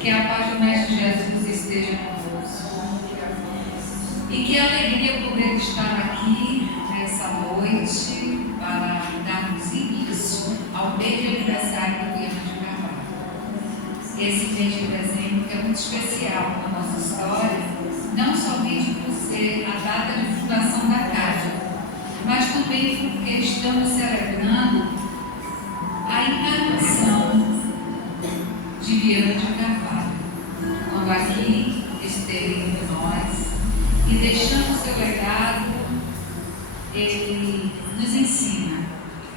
Que a paz do Mestre Jesus esteja convosco. E que alegria poder estar aqui nessa noite para darmos início ao mês de aniversário do Viana de Carvalho. Esse mês de dezembro que é muito especial na nossa história, não somente por ser a data de fundação da casa, mas também porque estamos celebrando a encarnação de Viana de Carvalho, quando aqui esteve entre nós e deixando seu legado, ele nos ensina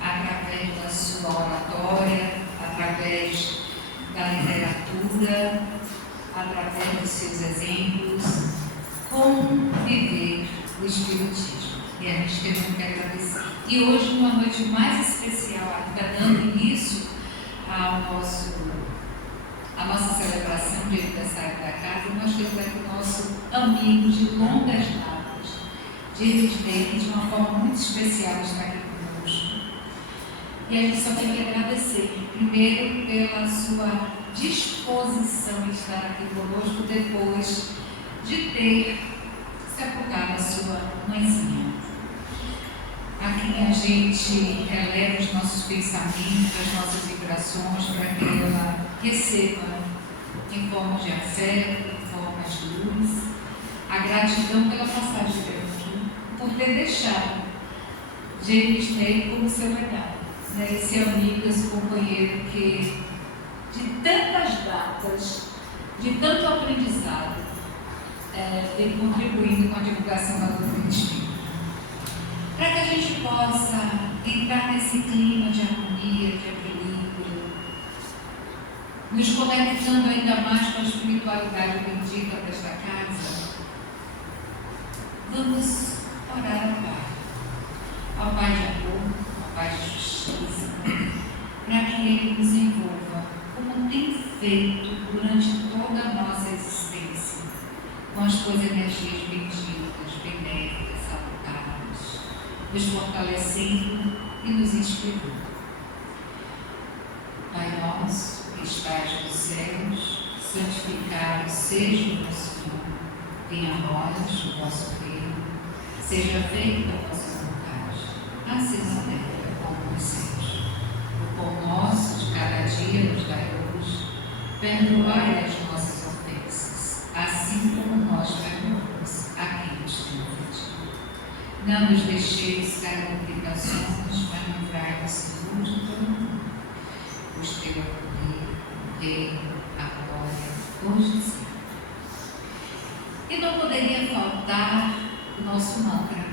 através da sua oratória, através da literatura, através dos seus exemplos, como viver o Espiritismo. E a gente tem muito que agradecer. E hoje, uma noite mais especial, ainda dando início a nossa celebração de aniversário da casa, nós temos aqui o nosso amigo de longas datas, David, que de uma forma muito especial está aqui conosco. E a gente só tem que agradecer, primeiro, pela sua disposição em estar aqui conosco, depois de ter sepultado a sua mãezinha. A quem a gente eleva os nossos pensamentos, as nossas vibrações, para que ela receba em forma de afeto, em forma de luz, a gratidão pela passagem dela aqui, por ter deixado James Ney como seu legado, né? Esse amigo, esse companheiro que, de tantas datas, de tanto aprendizado, vem contribuindo com a divulgação da doutrina espírita. Para que a gente possa entrar nesse clima de harmonia, de equilíbrio, nos conectando ainda mais com a espiritualidade bendita desta casa, vamos orar ao Pai de amor, ao Pai de justiça, para que Ele nos envolva, como tem feito durante toda a nossa existência, com as suas energias benditas, benéficas, salutares, nos fortalecendo e nos inspirando. Pai nosso, que estás nos céus, santificado seja o vosso nome, venha a nós o vosso reino, seja feita a vossa vontade, assim na terra como nos céus. O pão nosso de cada dia nos dai hoje, perdoai as nossas ofensas, assim como nós perdoamos a quem nos tem ofendido. Não nos deixeis cair em tentações, mas livrai-nos, Senhor, de todo mundo. Pois teu é o poder, o reino, a glória, hoje e sempre. E não poderia faltar o nosso mantra.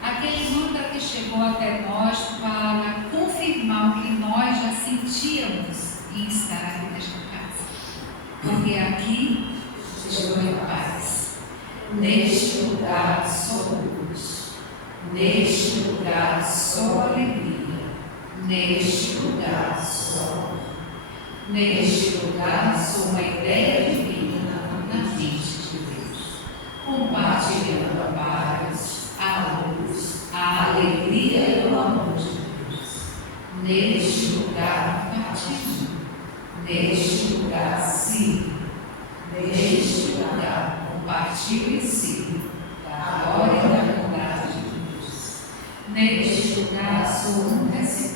Aquele mantra que chegou até nós para confirmar o que nós já sentíamos em estar aqui nesta casa. Porque aqui estou em paz. Neste lugar só luz. Neste lugar só alegria. Neste lugar só. Neste lugar sou uma ideia divina na mente de Deus, compartilhando a paz, a luz, a alegria e o amor de Deus. Neste lugar partilho, neste lugar sigo, neste lugar compartilho e sigo a glória e a bondade de Deus. Neste lugar sou um recipiente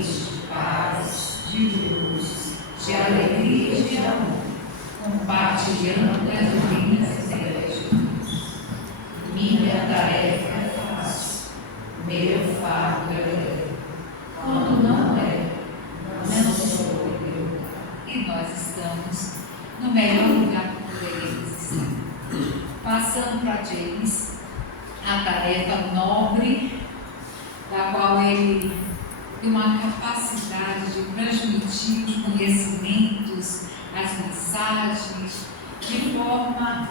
de paz, de luz, de alegria e de amor, compartilhando as minhas ideias de Deus. Minha tarefa é fácil, meu fardo é leve. Quando não é, não sou eu. E nós estamos no melhor lugar que poderíamos estar. Passando para James a tarefa nobre, da qual ele tem uma capacidade de transmitir os conhecimentos, as mensagens, de forma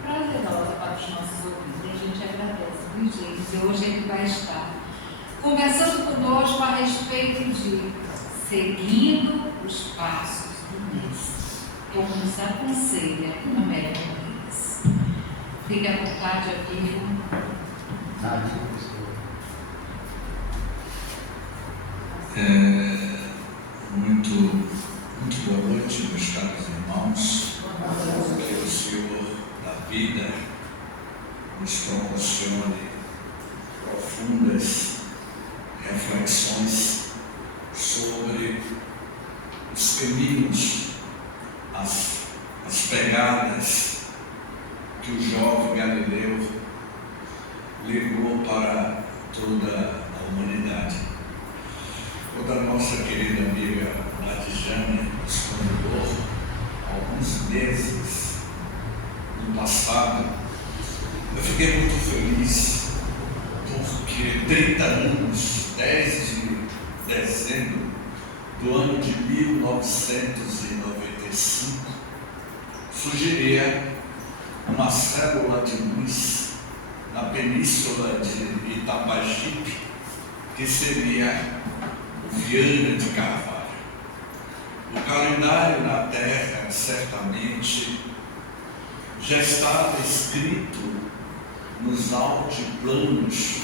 prazerosa para os nossos ouvintes. E a gente agradece, viu, gente? E hoje ele vai estar conversando conosco a respeito de seguindo os passos do Mestre, como nos aconselha a melhor deles. Fique à vontade, amigo. Muito sobre os caminhos, as pegadas que o jovem Galileu legou para toda a humanidade. Quando a nossa querida amiga Ladijane nos convidou, alguns meses no passado, eu fiquei muito feliz, porque 30 anos, 10 de dezembro do ano de 1995, surgiria uma célula de luz na península de Itapajipe, que seria o Viana de Carvalho. O calendário na Terra, certamente, já estava escrito nos altiplanos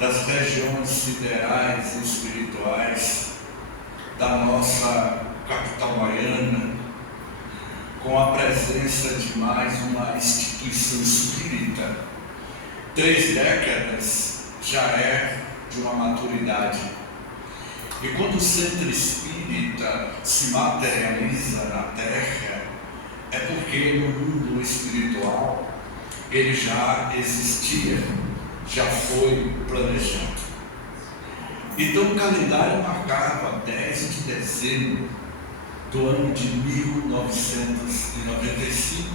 das regiões siderais e espirituais da nossa capital baiana, com a presença de mais uma instituição espírita. 3 décadas já é de uma maturidade. E quando o centro espírita se materializa na Terra, é porque no mundo espiritual ele já existia, já foi planejado. Então o calendário marcava 10 de dezembro do ano de 1995.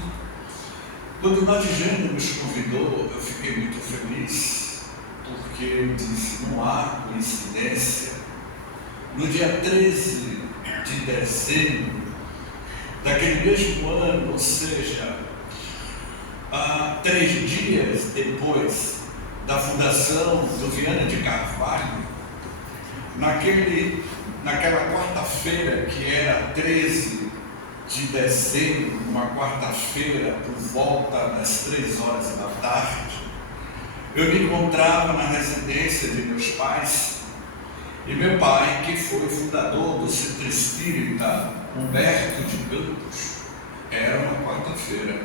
Quando Ladijane nos convidou, eu fiquei muito feliz, porque eu disse, não há coincidência. No dia 13 de dezembro daquele mesmo ano, ou seja, 3 dias depois da fundação do Viana de Carvalho, naquela quarta-feira, que era 13 de dezembro, uma quarta-feira, por volta das 3 horas da tarde, eu me encontrava na residência de meus pais, e meu pai, que foi fundador do Centro Espírita Humberto de Campos, era uma quarta-feira.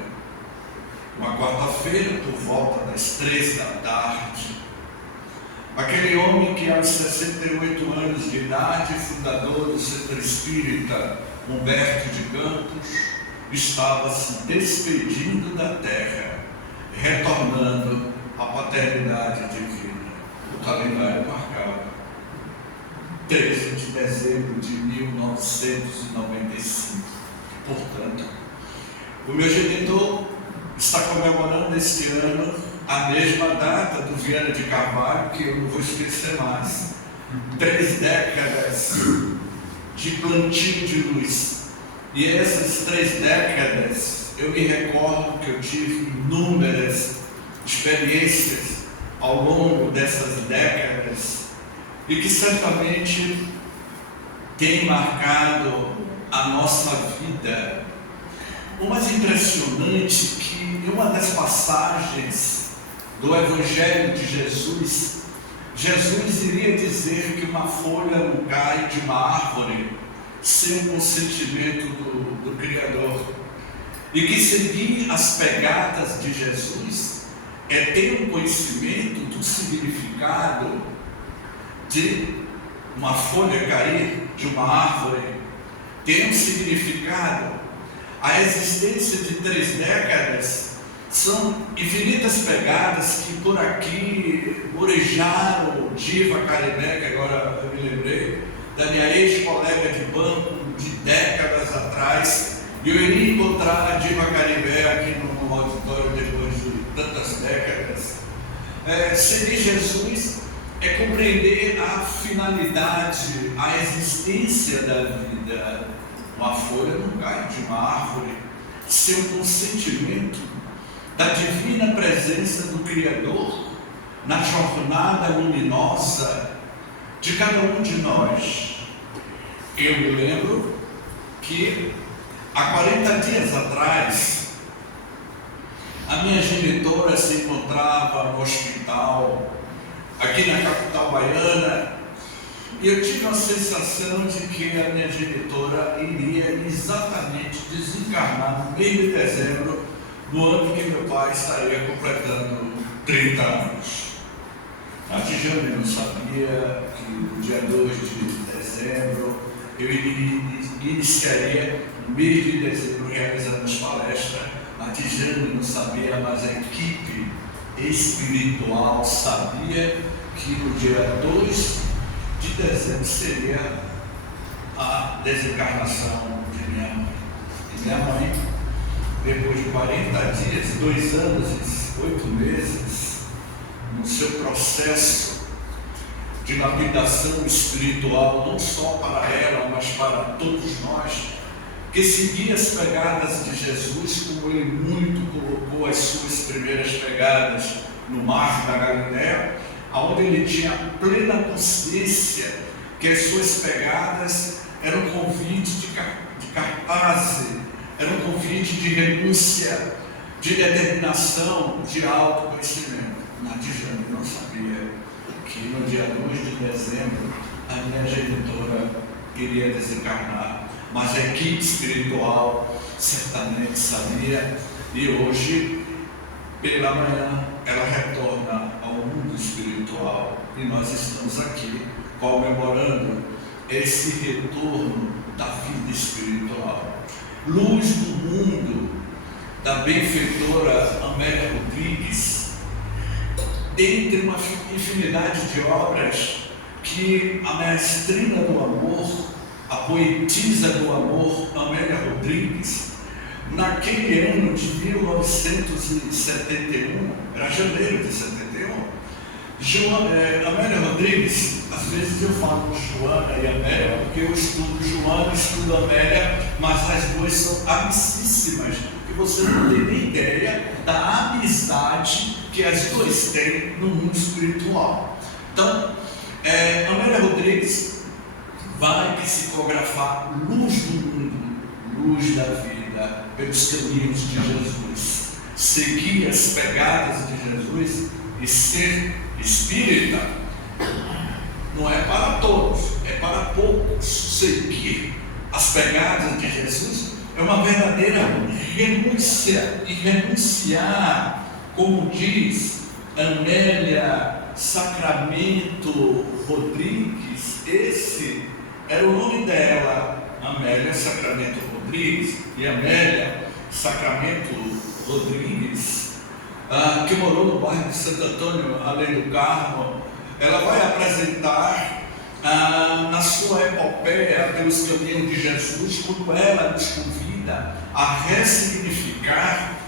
Uma quarta-feira, por volta das 3 da tarde, aquele homem que aos 68 anos de idade, fundador do Centro Espírita Humberto de Campos, estava se despedindo da terra, retornando à paternidade divina. O calendário marcava 13 de dezembro de 1995. Portanto, o meu genitor está comemorando este ano a mesma data do Viana de Carvalho, que eu não vou esquecer mais. 3 décadas de plantio de luz. E essas 3 décadas, eu me recordo que eu tive inúmeras experiências ao longo dessas décadas, e que certamente tem marcado a nossa vida. O mais impressionante que em uma das passagens do Evangelho de Jesus, Jesus iria dizer que uma folha não cai de uma árvore sem o consentimento do Criador, e que seguir as pegadas de Jesus é ter um conhecimento do significado de uma folha cair de uma árvore, tem um significado. A existência de 3 décadas são infinitas pegadas que por aqui murejaram Diva Caribé, que agora eu me lembrei, da minha ex-colega de banco de décadas atrás, e eu iria encontrar a Diva Caribé aqui no auditório depois de tantas décadas. Seguir Jesus é compreender a finalidade, a existência da vida. Uma folha não cai de uma árvore sem o consentimento da divina presença do Criador na jornada luminosa de cada um de nós. Eu me lembro que há 40 dias atrás, a minha genitora se encontrava no hospital aqui na capital baiana, e eu tive a sensação de que a minha genitora iria exatamente desencarnar no mês de dezembro, no ano que meu pai estaria completando 30 anos. A Ladijane não sabia que no dia 2 de dezembro eu iniciaria no mês de dezembro realizando as palestras. A Tijane não sabia, mas a equipe espiritual sabia que no dia 2 de dezembro seria a desencarnação de minha mãe. E minha mãe, depois de 40 dias, 2 anos e 8 meses, no seu processo de lapidação espiritual, não só para ela, mas para todos nós, que seguia as pegadas de Jesus, como ele muito colocou as suas primeiras pegadas no mar da Galileia, onde ele tinha plena consciência que as suas pegadas eram um convite de cartaz, era um convite de renúncia, de determinação, de autoconhecimento. Nadijane não sabia que no dia 2 de dezembro a minha genitora iria desencarnar, mas a equipe espiritual certamente sabia, e hoje, pela manhã, ela retorna ao mundo espiritual e nós estamos aqui comemorando esse retorno da vida espiritual. Luz do mundo, da benfeitora Amélia Rodrigues, dentre uma infinidade de obras que a maestrina do amor, a poetisa do amor Amélia Rodrigues, naquele ano de 1971, era janeiro de 71, Amélia Rodrigues, às vezes eu falo Joana e Amélia, porque eu estudo Joana e estudo Amélia, mas as duas são amicíssimas, que você não tem nem ideia da amizade que as duas têm no mundo espiritual. Então, Amélia Rodrigues vai psicografar luz do mundo, luz da vida, pelos caminhos de Jesus, seguir as pegadas de Jesus e ser espírita. Não é para todos, é para poucos. Seguir as pegadas de Jesus é uma verdadeira renúncia, e renunciar, como diz Amélia Sacramento Rodrigues, esse era o nome dela, Amélia Sacramento Rodrigues, e Amélia Sacramento Rodrigues, que morou no bairro de Santo Antônio, além do Carmo, ela vai apresentar na sua epopeia pelos caminhos de Jesus, quando ela nos convida a ressignificar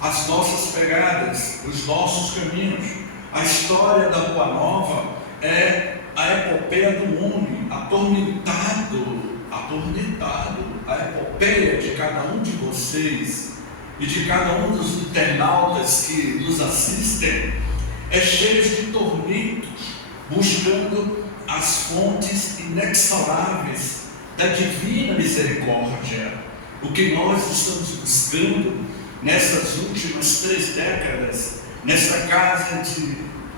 as nossas pegadas, os nossos caminhos. A história da Boa Nova é a epopeia do homem atormentado, a epopeia de cada um de vocês e de cada um dos internautas que nos assistem é cheia de tormentos, buscando as fontes inexoráveis da divina misericórdia. O que nós estamos buscando nessas últimas 3 décadas, nessa casa de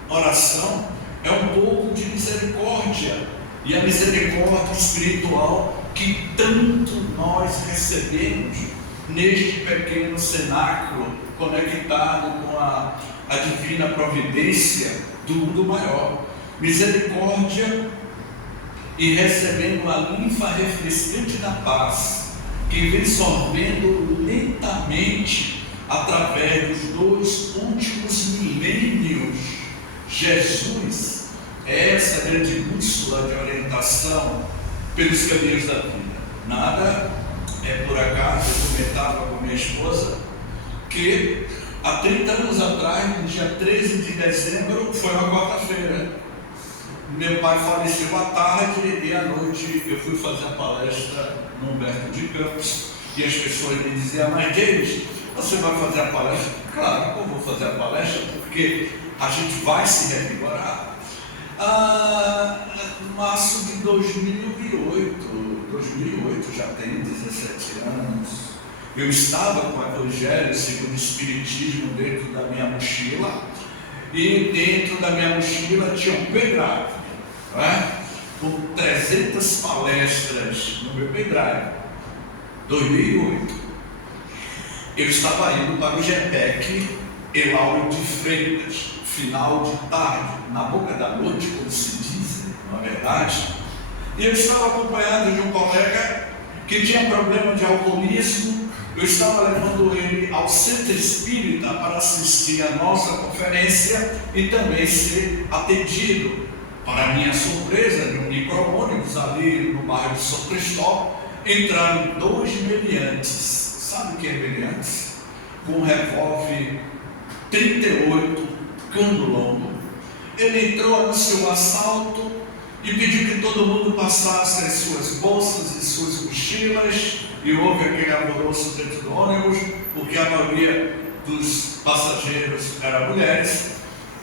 oração, é um pouco de misericórdia, e a misericórdia espiritual que tanto nós recebemos neste pequeno cenáculo conectado com a divina providência do mundo maior. Misericórdia e recebendo a linfa refrescante da paz, que vem sorvendo lentamente através dos 2 últimos milênios. Jesus é essa grande bússola de orientação pelos caminhos da vida. Nada é por acaso. Eu comentava com minha esposa que há 30 anos atrás, no dia 13 de dezembro, foi uma quarta-feira. Meu pai faleceu à tarde e à noite eu fui fazer a palestra no Humberto de Campos, e as pessoas me diziam: mas James, você vai fazer a palestra? Claro que eu vou fazer a palestra, porque a gente vai se revigorar. Março de 2008, já tem 17 anos, eu estava com o Evangelho segundo o Espiritismo dentro da minha mochila, e dentro da minha mochila tinha um pendrive, não é? Com 300 palestras no meu pendrive. 2008, eu estava indo para o GPEC Elauro de Freitas, final de tarde, na boca da noite, como se diz, na verdade, E eu estava acompanhado de um colega que tinha problema de alcoolismo. Eu estava levando ele ao centro espírita para assistir a nossa conferência e também ser atendido. Para minha surpresa, de um micro-ônibus ali no bairro de São Cristóvão, entraram 2 meliantes. Sabe o que é meliantes? Com um revólver 38, cano longo. Ele entrou, anunciou o assalto e pediu que todo mundo passasse as suas bolsas e suas mochilas, e houve aquele alvoroço dentro do ônibus, porque a maioria dos passageiros eram mulheres.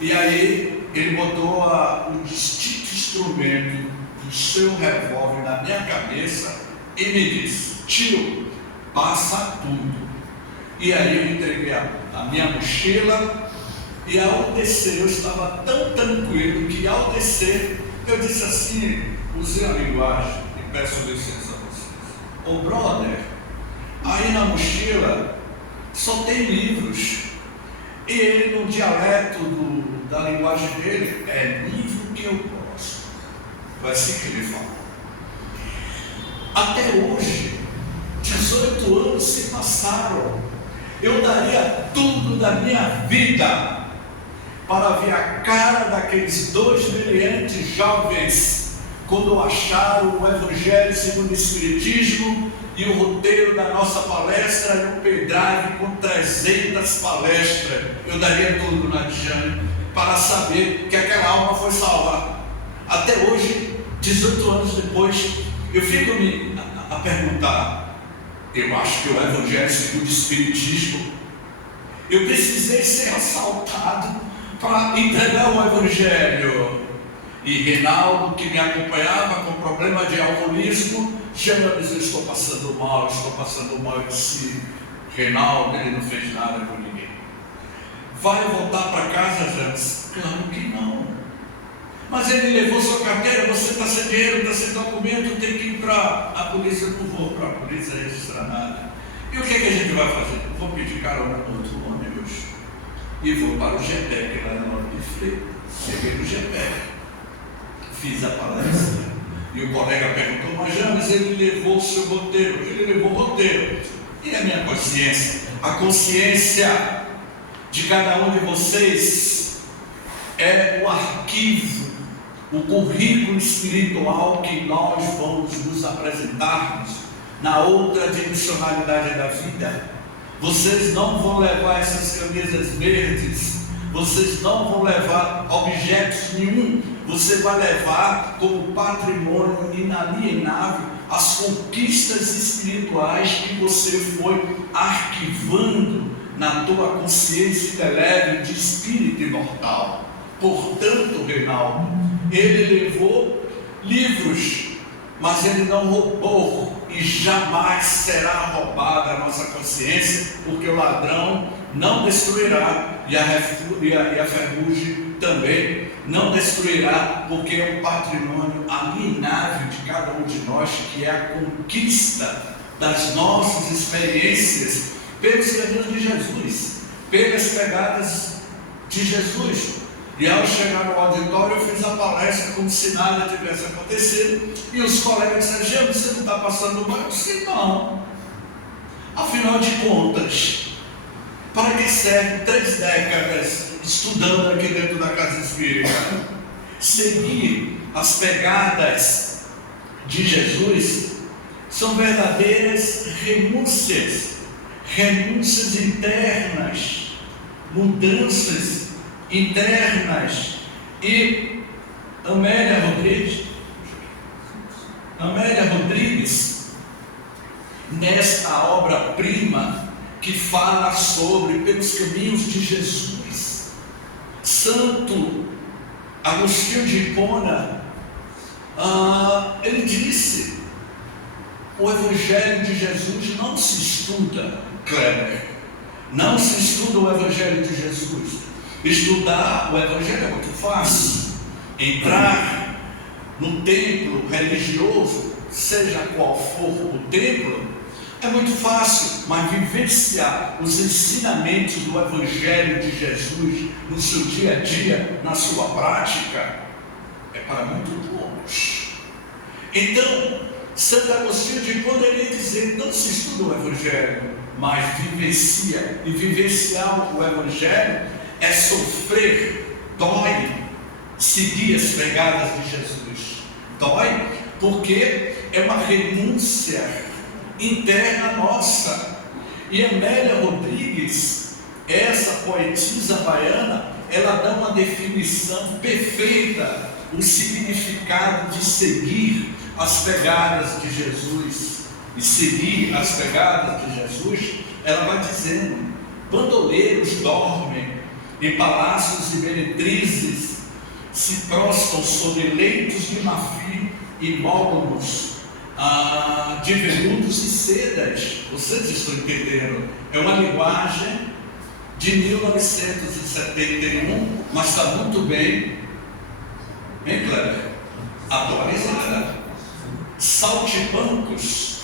E aí ele botou o distinto instrumento do seu revólver na minha cabeça e me disse: tio, passa tudo. E aí eu entreguei a minha mochila, e ao descer eu estava tão tranquilo que ao descer eu disse assim, usei a linguagem e peço licença a vocês: ô brother, aí na mochila só tem livros. E ele, no dialeto da linguagem dele, é livro que eu gosto. Foi assim que ele falou. Até hoje, 18 anos se passaram. Eu daria tudo da minha vida para ver a cara daqueles 2 brilhantes jovens quando acharam o Evangelho segundo o Espiritismo e o roteiro da nossa palestra era um pendrive com 300 palestras. Eu daria tudo na Jane para saber que aquela alma foi salva. Até hoje, 18 anos depois, eu fico me a perguntar: eu acho que o Evangelho segundo o Espiritismo, eu precisei ser assaltado para entregar o Evangelho. E Reinaldo, que me acompanhava com problema de alcoolismo, chama-me: eu estou passando mal. Eu disse: Reinaldo, ele não fez nada com ninguém. Vai voltar para casa, Jantes? Claro que não. Mas ele levou sua carteira, você está sem dinheiro, está sem documento, tem que ir para a polícia. Eu não vou para a polícia registrar nada. E o que a gente vai fazer? Eu vou pedir carona no outro ônibus e vou para o GPEC, lá no Norte de Freio. Cheguei no GPEC, fiz a palestra. E o colega perguntou: mas James, ele levou o seu roteiro? Ele levou o roteiro. E a minha consciência? A consciência de cada um de vocês é o arquivo, o currículo espiritual que nós vamos nos apresentarmos na outra dimensionalidade da vida. Vocês não vão levar essas camisas verdes, vocês não vão levar objetos nenhum. Você vai levar como patrimônio inalienável as conquistas espirituais que você foi arquivando na tua consciência leve de espírito imortal. Portanto, Reinaldo, ele levou livros, mas ele não roubou, e jamais será roubada a nossa consciência, porque o ladrão não destruirá, e a ferrugem também não destruirá, porque é um patrimônio alienável de cada um de nós, que é a conquista das nossas experiências pelos caminhos de Jesus, pelas pegadas de Jesus. E ao chegar no auditório, eu fiz a palestra como se nada tivesse acontecido, e os colegas disseram: James, você não está passando mal? Eu disse: não. Afinal de contas, para que serve 3 décadas estudando aqui dentro da casa espírita? Seguir as pegadas de Jesus são verdadeiras renúncias internas, mudanças internas. E Amélia Rodrigues, nesta obra-prima que fala sobre pelos caminhos de Jesus, Santo Agostinho de Hipona, ele disse: o Evangelho de Jesus não se estuda, Kleber, não se estuda o Evangelho de Jesus. Estudar o Evangelho é muito fácil. Entrar no templo religioso, seja qual for o templo, é muito fácil, mas vivenciar os ensinamentos do Evangelho de Jesus no seu dia a dia, na sua prática, é para muito poucos. Então, Santo Agostinho de Hipona poderia dizer: não se estuda o Evangelho, mas vivencia. E vivenciar o Evangelho é sofrer, dói, seguir as pegadas de Jesus. Dói porque é uma renúncia interna nossa. E Amélia Rodrigues, essa poetisa baiana, ela dá uma definição perfeita, o significado de seguir as pegadas de Jesus. E seguir as pegadas de Jesus, ela vai dizendo: bandoleiros dormem em palácios e meretrizes, se prostam sobre leitos de marfim e módulos de veludos e sedas. Vocês estão entendendo? É uma linguagem de 1971, mas está muito bem, hein, Cleber? Atualizada. Saltibancos.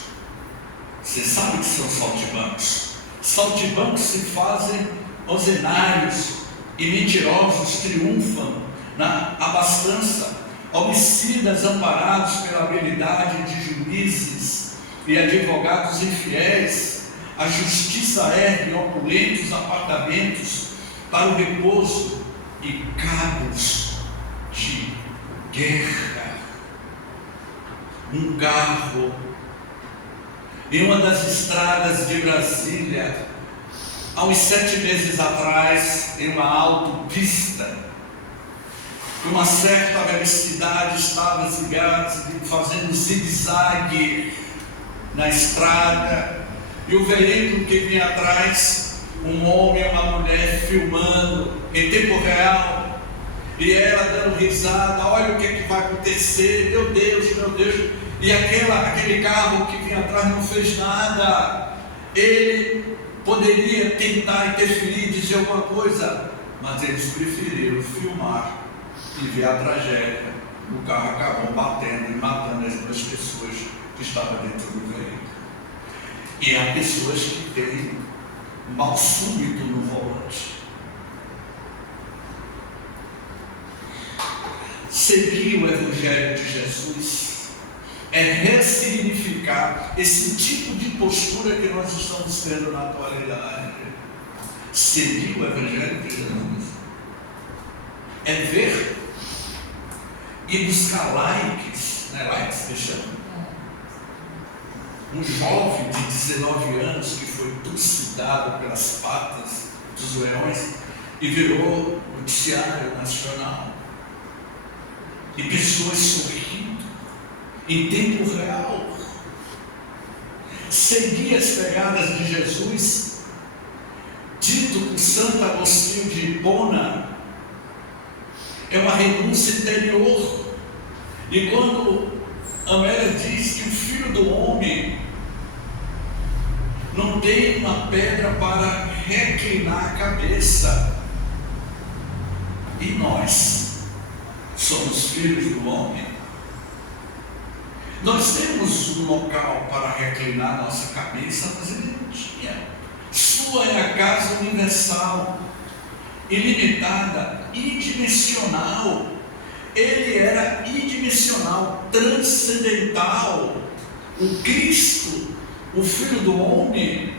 Você sabe o que são saltibancos? Saltibancos se fazem ozenários e mentirosos triunfam na abastança. Homicidas amparados pela habilidade de juízes e advogados infiéis, a justiça ergue opulentos apartamentos para o repouso e cabos de guerra. Um carro em uma das estradas de Brasília, há uns 7 meses atrás, em uma autopista, com uma certa velocidade, estava fazendo zigue-zague na estrada, e o veículo que vinha atrás, um homem e uma mulher filmando em tempo real, e ela dando risada: olha o que vai acontecer, meu Deus, meu Deus. E aquele carro que vinha atrás não fez nada. Ele poderia tentar interferir, dizer alguma coisa, mas eles preferiram filmar e ver a tragédia. O carro acabou batendo e matando as 2 pessoas que estavam dentro do veículo. E há pessoas que têm mal súbito no volante. Seguir o Evangelho de Jesus é ressignificar esse tipo de postura que nós estamos tendo na atualidade. Seguir o Evangelho de Jesus é ver e buscar likes, né? Likes que chamam. Um jovem de 19 anos que foi trucidado pelas patas dos leões e virou noticiário nacional. E pessoas sorrindo em tempo real. Seguir as pegadas de Jesus, dito por Santo Agostinho de Hipona, é uma renúncia interior. E quando Amélia diz que o Filho do Homem não tem uma pedra para reclinar a cabeça, e nós somos filhos do homem, nós temos um local para reclinar nossa cabeça, mas ele não tinha. Sua é a casa universal, ilimitada, idimensional. Ele era idimensional, transcendental. O Cristo, o Filho do Homem,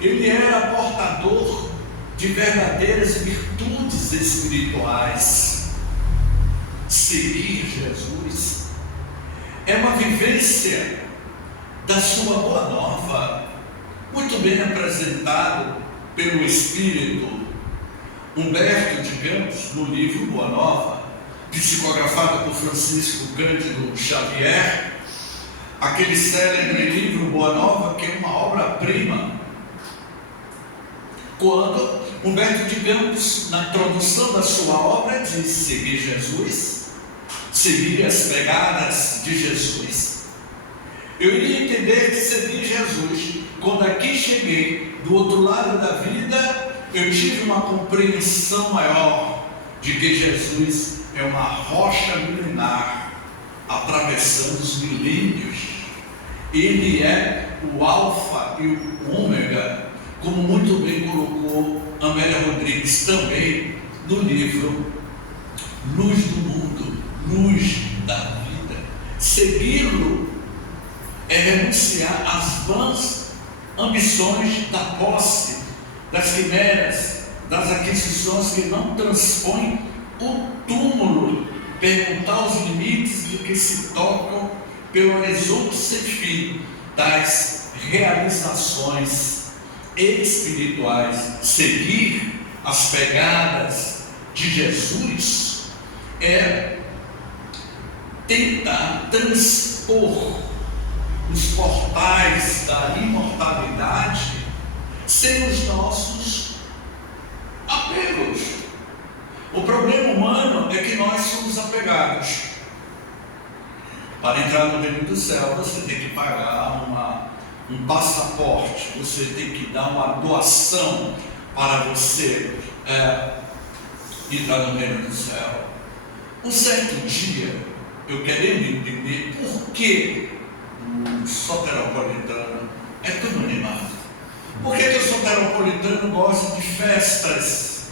ele era portador de verdadeiras virtudes espirituais. Seguir Jesus é uma vivência da sua boa nova, muito bem apresentado pelo Espírito Humberto de Campos no livro Boa Nova, psicografado por Francisco Cândido Xavier, aquele célebre livro Boa Nova, que é uma obra-prima. Quando Humberto de Campos, na introdução da sua obra, diz: seguir Jesus, seguir as pegadas de Jesus. Eu iria entender que seguir Jesus, quando aqui cheguei, do outro lado da vida, eu tive uma compreensão maior de que Jesus é uma rocha milenar, atravessando os milênios. Ele é o alfa e o ômega, como muito bem colocou Amélia Rodrigues também no livro Luz do Mundo, Luz da Vida. Segui-lo é renunciar às vãs ambições da posse, das quimeras, das aquisições que não transpõem o túmulo, perguntar os limites do que se tocam pelo horizonte sem fim das realizações espirituais. Seguir as pegadas de Jesus é tentar transpor os portais da imortalidade sem os nossos apegos. O problema humano é que nós somos apegados. Para entrar no reino do céu, você tem que pagar um passaporte, você tem que dar uma doação para você entrar no reino do céu. Um certo dia, eu querendo entender por que o soteropolitano é tão animado. Por que o soteropolitano gosta de festas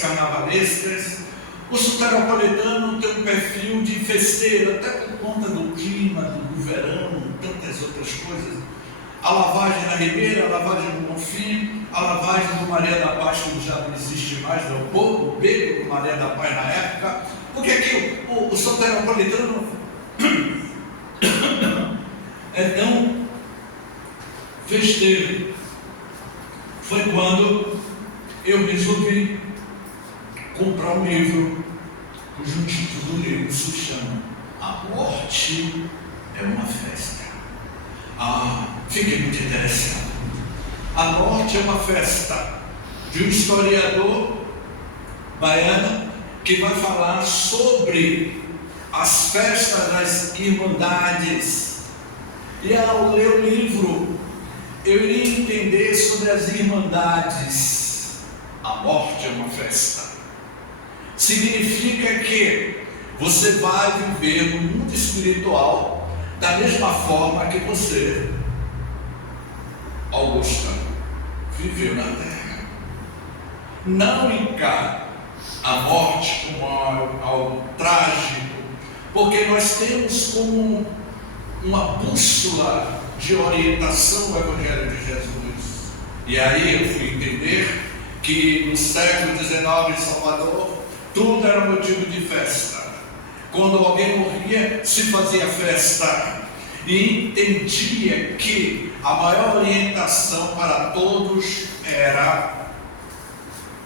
carnavalescas? O soteropolitano tem um perfil de festeiro, até por conta do clima, do verão, tantas outras coisas. A lavagem na Ribeira, a lavagem no Bonfim, a lavagem do Maria da Paz, que já não existe mais, é o beco do Maria da Paz na época. Porque aqui o soteropolitano é tão festeiro. Foi quando eu resolvi comprar um livro cujo título do livro se chama A Morte é uma Festa. Fiquei muito interessado. A Morte é uma Festa, de um historiador baiano que vai falar sobre as festas das irmandades. E ao ler o livro, eu iria entender sobre as irmandades. A morte é uma festa. Significa que você vai viver no mundo espiritual da mesma forma que você, Augusta, viveu na terra. Não encare a morte como algo trágico, porque nós temos como uma bússola de orientação o Evangelho de Jesus. E aí eu fui entender que no século XIX em Salvador, tudo era motivo de festa. Quando alguém morria, se fazia festa. E entendia que a maior orientação para todos era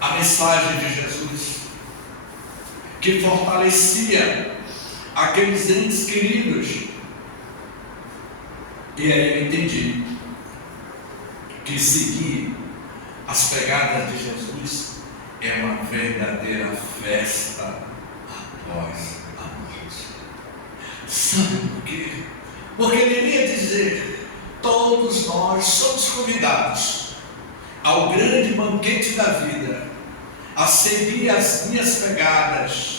a mensagem de Jesus, que fortalecia aqueles entes queridos. E aí eu entendi que seguir as pegadas de Jesus é uma verdadeira festa após a morte. Sabe por quê? Porque ele iria dizer: todos nós somos convidados ao grande banquete da vida, a seguir as minhas pegadas.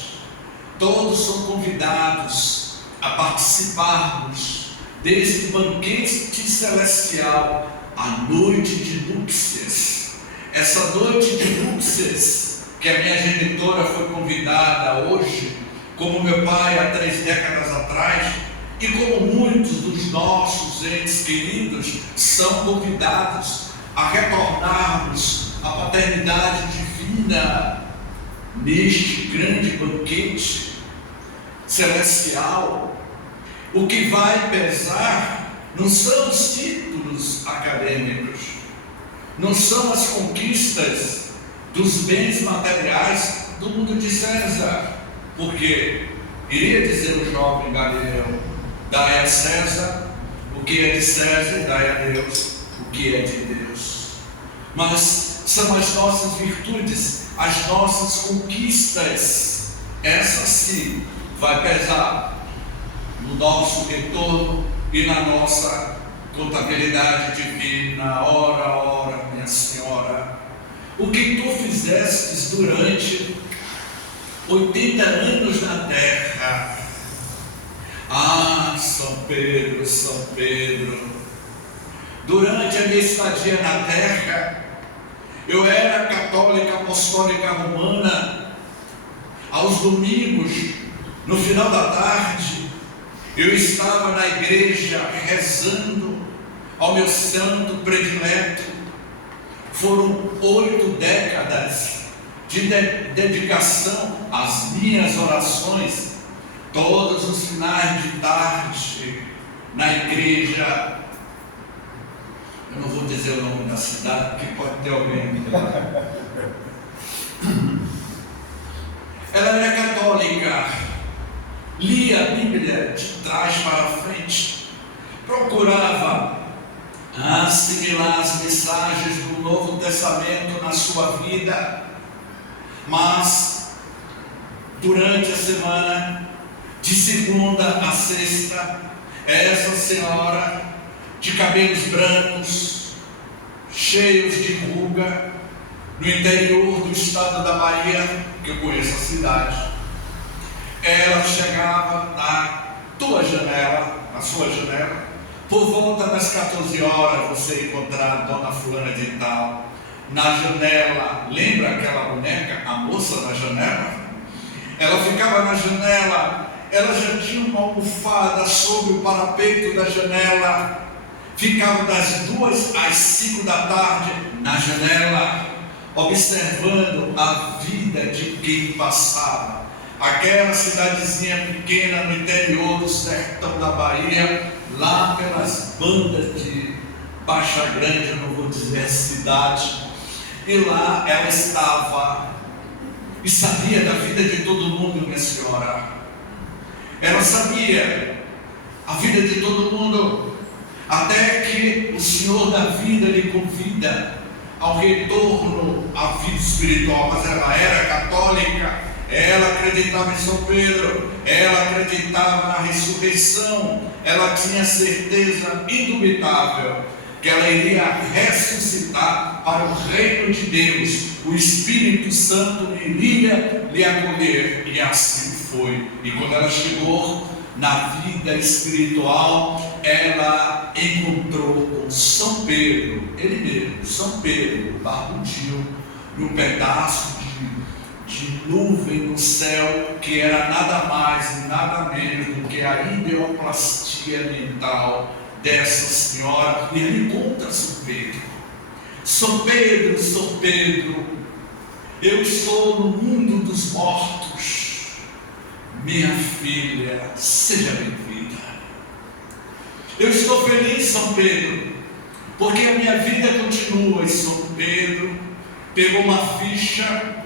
Todos são convidados a participarmos deste banquete celestial, a noite de núpcias. Essa noite de núpcias, que a minha genitora foi convidada hoje, como meu pai há 3 décadas atrás, e como muitos dos nossos entes queridos são convidados a retornarmos à paternidade divina neste grande banquete celestial. O que vai pesar não são os títulos acadêmicos, não são as conquistas dos bens materiais do mundo de César, porque iria dizer o jovem Galileu: dai a César o que é de César e dai a Deus o que é de Deus. Mas são as nossas virtudes, as nossas conquistas, essa sim vai pesar no nosso retorno e na nossa contabilidade divina. Ora, minha Senhora, o que tu fizestes durante 80 anos na terra. São Pedro, São Pedro, durante a minha estadia na terra, eu era católica apostólica romana. Aos domingos, no final da tarde, Eu estava na igreja rezando ao meu santo predileto. Foram 8 décadas de dedicação às minhas orações, todos os finais de tarde, na igreja. Eu não vou dizer o nome da cidade, porque pode ter alguém aqui lá. Ela era católica, lia a Bíblia de trás para frente, procurava assimilar as mensagens do Novo Testamento na sua vida, mas durante a semana, de segunda a sexta, essa senhora de cabelos brancos, cheios de ruga, no interior do estado da Bahia, que eu conheço a cidade, ela chegava na sua janela, por volta das 14 horas, você encontrar a dona fulana de tal, na janela. Lembra aquela boneca, a moça na janela? Ela ficava na janela, ela já tinha uma almofada sobre o parapeito da janela, ficava das 2 às 5 da tarde na janela, observando a vida de quem passava. Aquela cidadezinha pequena no interior do sertão da Bahia, lá pelas bandas de Baixa Grande, eu não vou dizer a cidade, e lá ela estava e sabia da vida de todo mundo, minha senhora. Ela sabia a vida de todo mundo, até que o Senhor da vida lhe convida ao retorno à vida espiritual. Mas ela era católica, ela acreditava em São Pedro, ela acreditava na ressurreição, ela tinha certeza indubitável que ela iria ressuscitar para o reino de Deus. O Espírito Santo iria lhe acolher, e assim foi. E quando ela chegou na vida espiritual, ela encontrou com São Pedro, ele mesmo, São Pedro, barbudinho, num pedaço de nuvem no céu, que era nada mais e nada menos do que a ideoplastia mental dessa senhora. E ele encontra São Pedro. São Pedro, São Pedro, eu estou no mundo dos mortos. Minha filha, seja bem-vinda. Eu estou feliz, São Pedro, porque a minha vida continua. E São Pedro pegou uma ficha,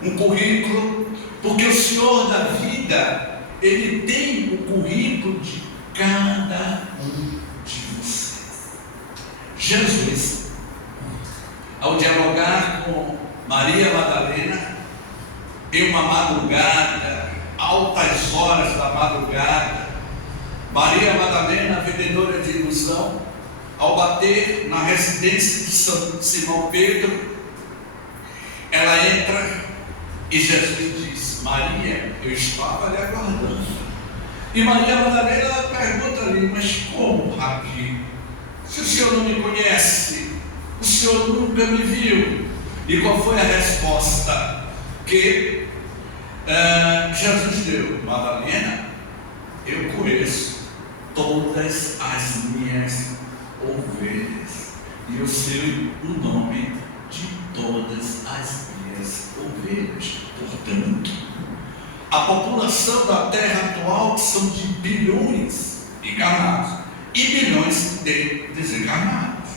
um currículo, porque o Senhor da vida, Ele tem o currículo de cada um de vocês. Jesus, ao dialogar com Maria Madalena, em uma madrugada, altas horas da madrugada, Maria Madalena, vendedora de ilusão, ao bater na residência de Simão Pedro, ela entra e Jesus diz: Maria, eu estava lhe aguardando. E Maria Madalena pergunta ali: mas como, Rabi? Se o senhor não me conhece, o senhor nunca me viu. E qual foi a resposta que Jesus deu? Madalena, eu conheço todas as minhas ovelhas, e eu sei o nome de todas as minhas ovelhas. Portanto, a população da terra atual são de bilhões encarnados e bilhões de desencarnados.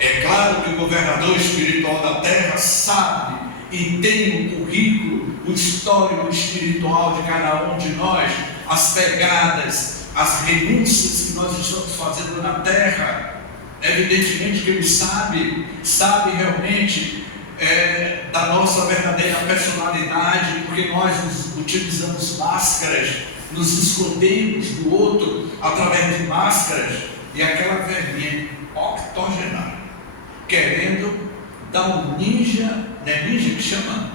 É claro que o governador espiritual da terra sabe e tem o currículo, o histórico espiritual de cada um de nós, as pegadas, as renúncias que nós estamos fazendo na terra. Evidentemente que ele sabe realmente da nossa verdadeira personalidade, porque nós utilizamos máscaras, nos escondemos do outro através de máscaras, e aquela velhinha octogenária querendo dar um ninja, não é ninja que chama?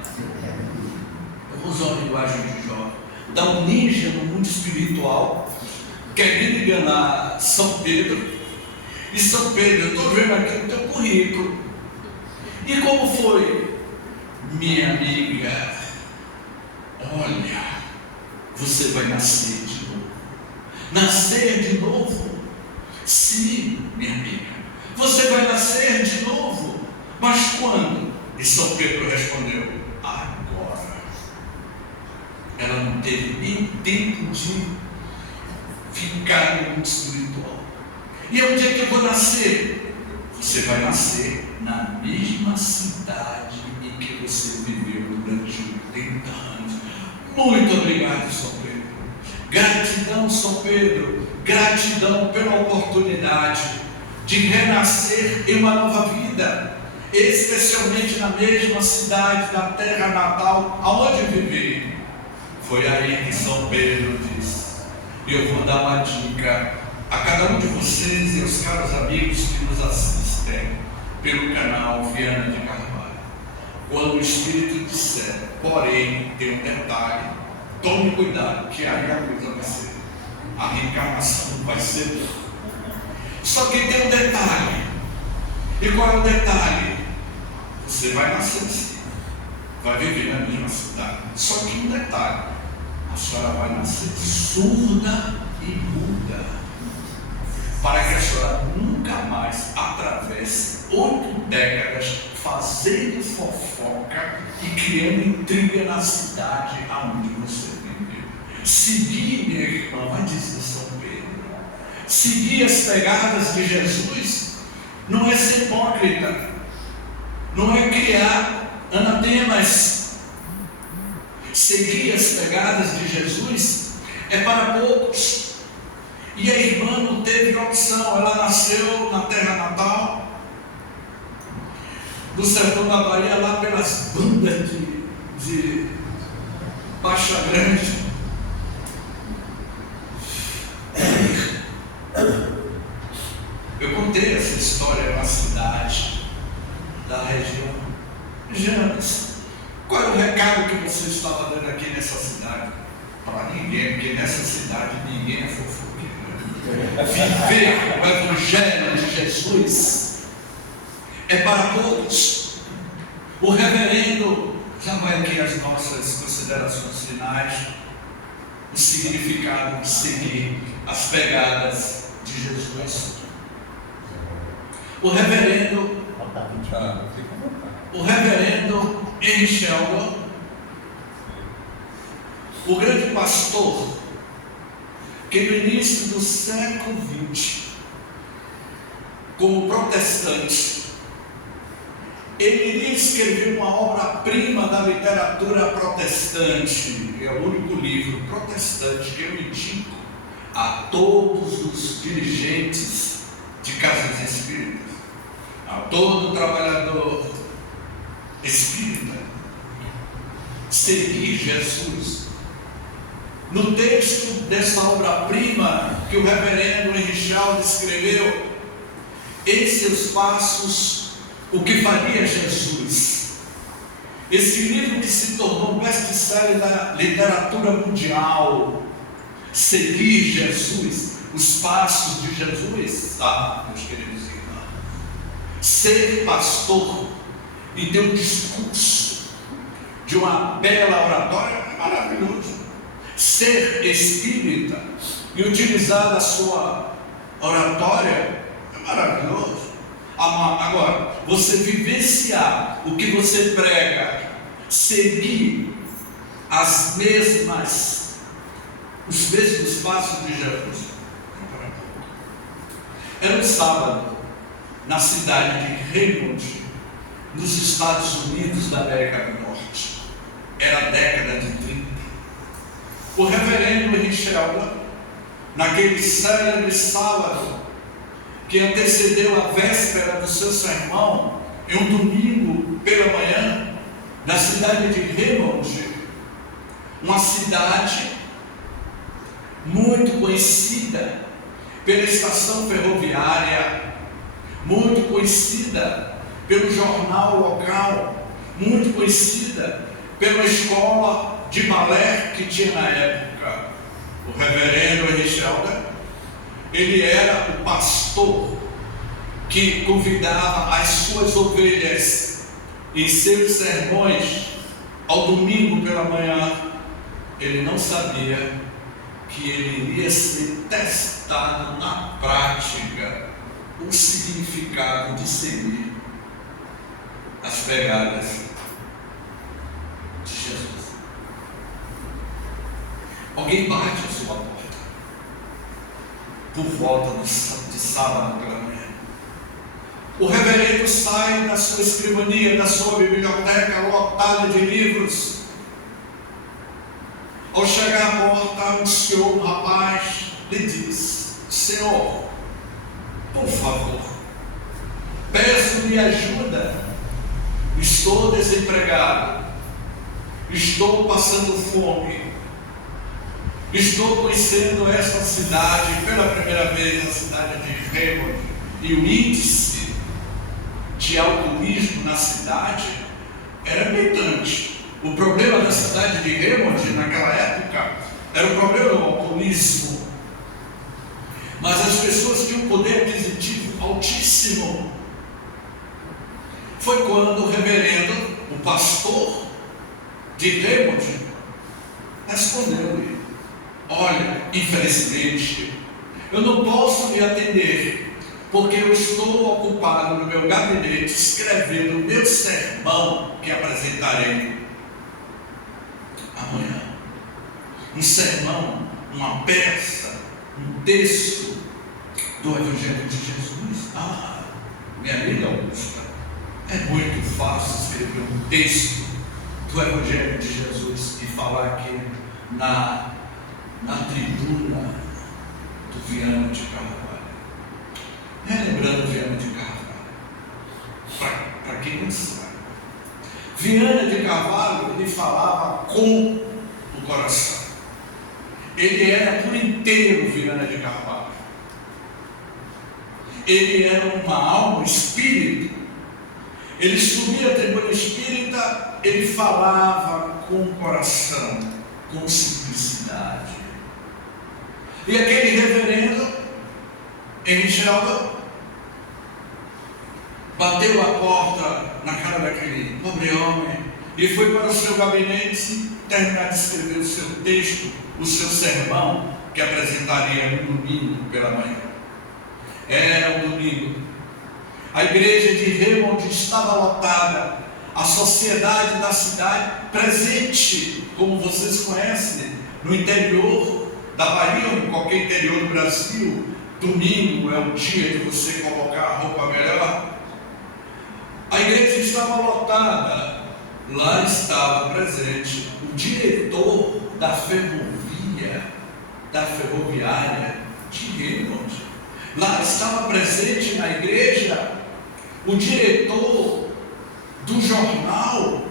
Eu vou usar a linguagem de jovem, dar um ninja no mundo espiritual, querendo enganar São Pedro. E São Pedro, eu estou vendo aqui o teu currículo. E como foi? Minha amiga, olha, você vai nascer de novo. Nascer de novo? Sim, minha amiga, você vai nascer de novo. Mas quando? E São Pedro respondeu: agora. Ela não teve nem tempo de ficar no mundo espiritual. E onde é que eu vou nascer? Você vai nascer na mesma cidade em que você viveu durante 80 anos. Muito obrigado, São Pedro. Gratidão, São Pedro. Gratidão pela oportunidade de renascer em uma nova vida, especialmente na mesma cidade da terra natal, aonde vivi. Foi aí que São Pedro disse. E eu vou dar uma dica a cada um de vocês e aos caros amigos que nos assistem pelo canal Viana de Carvalho. Quando o Espírito disser, porém, tem um detalhe, tome cuidado, que aí a coisa vai ser, a reencarnação vai ser. Só que tem um detalhe. E qual é o detalhe? Você vai nascer assim, vai viver na mesma cidade. Só que um detalhe: a senhora vai nascer surda e muda, para que a senhora nunca mais atravesse 8 décadas fazendo fofoca e criando intriga na cidade aonde você viveu. Seguir, minha irmã, vai dizer São Pedro, seguir as pegadas de Jesus não é ser hipócrita, não é criar anatemas. Seguir as pegadas de Jesus é para poucos. E a irmã não teve opção, ela nasceu na terra natal, no sertão da Bahia, lá pelas bandas de Baixa Grande. Eu contei essa história na cidade da região. James, qual é o recado que você estava dando aqui nessa cidade? Para ninguém, porque nessa cidade ninguém é fofoqueiro. Viver o Evangelho de Jesus é para todos. O reverendo já vai aqui as nossas considerações finais, o significado de seguir as pegadas de Jesus. O reverendo Henry Sheldon, o grande pastor, que no início do século XX, como protestante, ele iria escrever uma obra-prima da literatura protestante. É o único livro protestante que eu indico a todos os dirigentes de casas espíritas, a todo trabalhador espírita: seguir Jesus. No texto dessa obra-prima que o reverendo Henry Sheldon escreveu, em seus passos, o que faria Jesus. Esse livro que se tornou um best-seller da literatura mundial. Seguir Jesus, os passos de Jesus, tá, meus queridos irmãos? Ser pastor e ter um discurso de uma bela oratória é maravilhoso. Ser espírita e utilizar a sua oratória é maravilhoso. Agora, você vivenciar o que você prega, seguir os mesmos passos de Jesus. Era um sábado na cidade de Raymond, nos Estados Unidos da América do Norte. Era a década de 30. O reverendo Henry Sheldon, naquele célebre sábado que antecedeu a véspera do seu sermão, em um domingo pela manhã, na cidade de Raymond, uma cidade muito conhecida pela estação ferroviária, muito conhecida pelo jornal local, muito conhecida pela escola de balé que tinha na época. O reverendo Henry Sheldon, ele era o pastor que convidava as suas ovelhas em seus sermões ao domingo pela manhã. Ele não sabia que ele iria ser testado na prática o significado de seguir as pegadas de Jesus. Alguém bate a sua porta por volta de sábado pela manhã. O reverendo sai da sua escrivania, da sua biblioteca lotada de livros. Ao chegar à porta, um rapaz lhe diz: Senhor, por favor, peço-lhe ajuda. Estou desempregado. Estou passando fome. Estou conhecendo esta cidade pela primeira vez, a cidade de Raymond, e o índice de alcoolismo na cidade era gritante. O problema da cidade de Raymond naquela época era o problema do alcoolismo. Mas as pessoas tinham um poder aquisitivo altíssimo. Foi quando o reverendo, o pastor de Raymond, respondeu-lhe: olha, infelizmente, eu não posso lhe atender, porque eu estou ocupado no meu gabinete escrevendo o meu sermão que apresentarei amanhã. Um sermão, uma peça, um texto do Evangelho de Jesus. Minha amiga Augusta, é muito fácil escrever um texto do Evangelho de Jesus e falar aqui na tribuna do Viana de Carvalho. Relembrando Viana de Carvalho, para quem não sabe, Viana de Carvalho, ele falava com o coração. Ele era por inteiro Viana de Carvalho. Ele era uma alma, um espírito. Ele subia a tribuna espírita, ele falava com o coração, com simplicidade. E aquele reverendo, Engelda, bateu a porta na cara daquele pobre homem e foi para o seu gabinete terminar de escrever o seu texto, o seu sermão, que apresentaria no domingo pela manhã. Era um domingo. A igreja de Raymond estava lotada, a sociedade da cidade presente, como vocês conhecem, no interior da Bahia ou em qualquer interior do Brasil. Domingo é o dia de você colocar a roupa melhor. A igreja estava lotada. Lá estava presente o diretor da ferroviária de Raymond. Lá estava presente na igreja o diretor do jornal.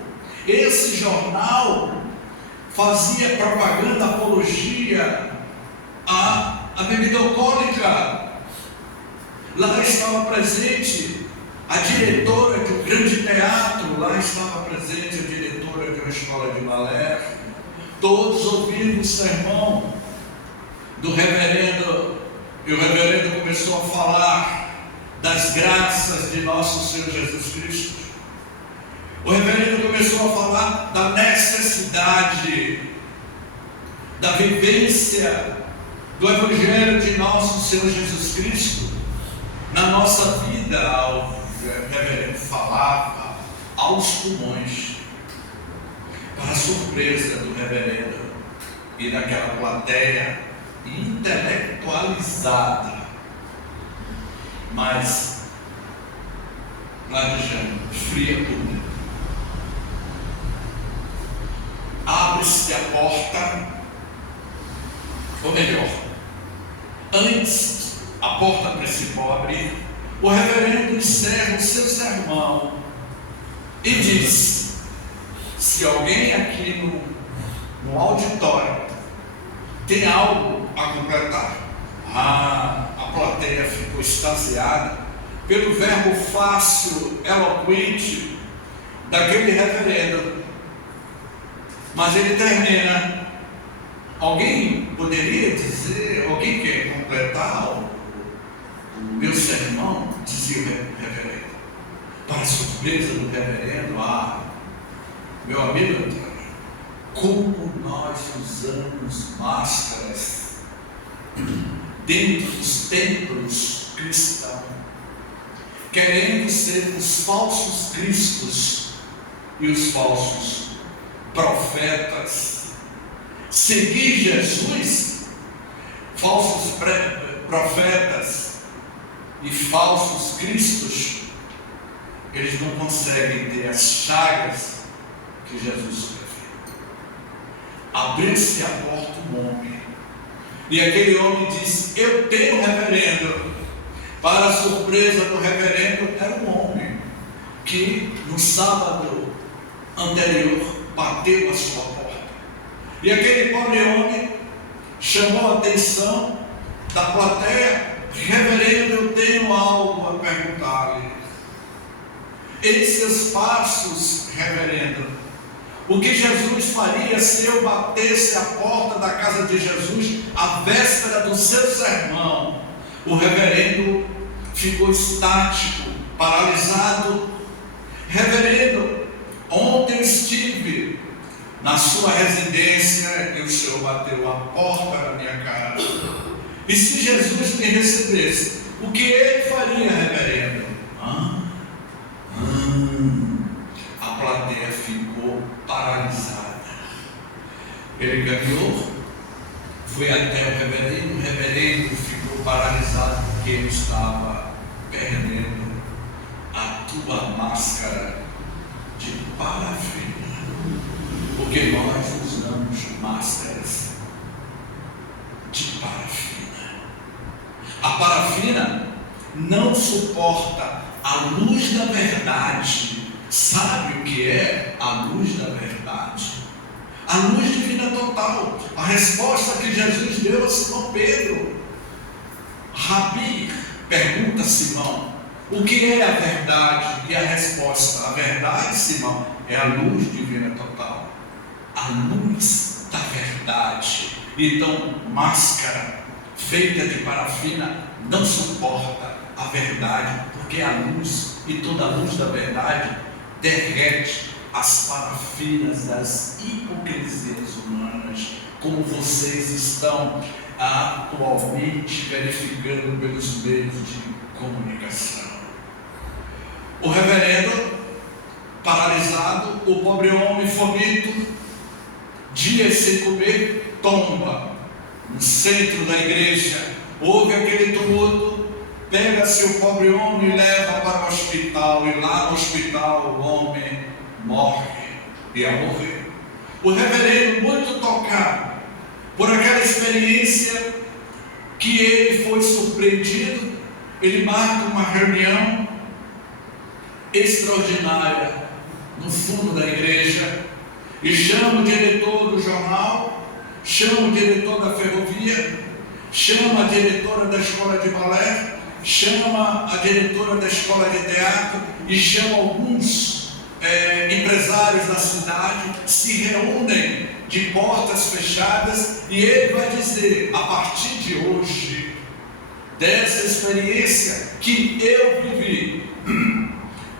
Esse jornal fazia propaganda, apologia à bebida alcoólica. Lá estava presente a diretora de um grande teatro. Lá estava presente a diretora de uma escola de balé. Todos ouvindo o sermão do reverendo. E o reverendo começou a falar das graças de nosso Senhor Jesus Cristo. O reverendo começou a falar da necessidade da vivência do Evangelho de nosso Senhor Jesus Cristo na nossa vida. O reverendo falava aos pulmões, para a surpresa do reverendo e daquela plateia intelectualizada, mas ladejando, fria por dentro. Abre-se a porta, ou melhor, antes a porta principal abrir, o reverendo encerra o seu sermão e diz: se alguém aqui no auditório tem algo a completar. A plateia ficou extasiada pelo verbo fácil, eloquente daquele reverendo. Mas ele termina: alguém poderia dizer, alguém quer completar o meu sermão? Dizia o reverendo. Para a surpresa do reverendo: meu amigo Antônio, como nós usamos máscaras dentro dos templos cristãos, querendo ser os falsos cristos e os falsos profetas. Seguir Jesus, falsos profetas e falsos cristos, eles não conseguem ter as chagas que Jesus teve. Abriu-se a porta um homem, e aquele homem disse: eu tenho reverendo. Para a surpresa do reverendo, era um homem que no sábado anterior bateu a sua porta. E aquele pobre homem chamou a atenção da plateia: reverendo, eu tenho algo a perguntar-lhe. Em seus passos, reverendo, o que Jesus faria se eu batesse a porta da casa de Jesus à véspera do seu sermão? O reverendo ficou estático, paralisado. Reverendo, ontem estive na sua residência e o Senhor bateu a porta da minha casa. E se Jesus me recebesse, o que ele faria, reverendo? A plateia ficou paralisada. Ele caminhou, foi até o reverendo ficou paralisado porque ele estava perdendo a tua máscara de parafina, porque nós usamos máscaras de parafina. A parafina não suporta a luz da verdade. Sabe o que é a luz da verdade? A luz divina total. A resposta que Jesus deu a Simão Pedro. Rabi, pergunta Simão, o que é a verdade? E a resposta: a verdade, Simão, é a luz divina total. A luz da verdade. Então, máscara feita de parafina não suporta a verdade, porque a luz e toda a luz da verdade derrete as parafinas das hipocrisias humanas, como vocês estão atualmente verificando pelos meios de comunicação. O reverendo, paralisado, o pobre homem faminto, dias sem comer, tomba no centro da igreja. Houve aquele tumulto, pega-se o pobre homem e leva para o hospital, e lá no hospital o homem morre, e a morrer. O reverendo, muito tocado por aquela experiência que ele foi surpreendido, ele marca uma reunião extraordinária no fundo da igreja e chama o diretor do jornal, chama o diretor da ferrovia, chama a diretora da escola de balé, chama a diretora da escola de teatro e chama alguns empresários da cidade, se reúnem de portas fechadas e ele vai dizer: a partir de hoje, dessa experiência que eu vivi,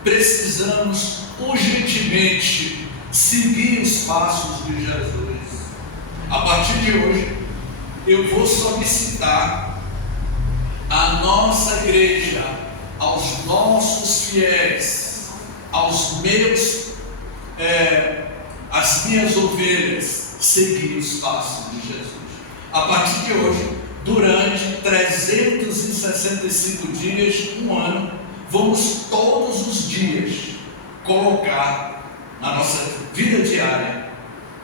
precisamos urgentemente seguir os passos de Jesus. A partir de hoje, eu vou solicitar à nossa igreja, aos nossos fiéis, aos meus, as minhas ovelhas, seguir os passos de Jesus. A partir de hoje, durante 365 dias, um ano, vamos todos os dias colocar na nossa vida diária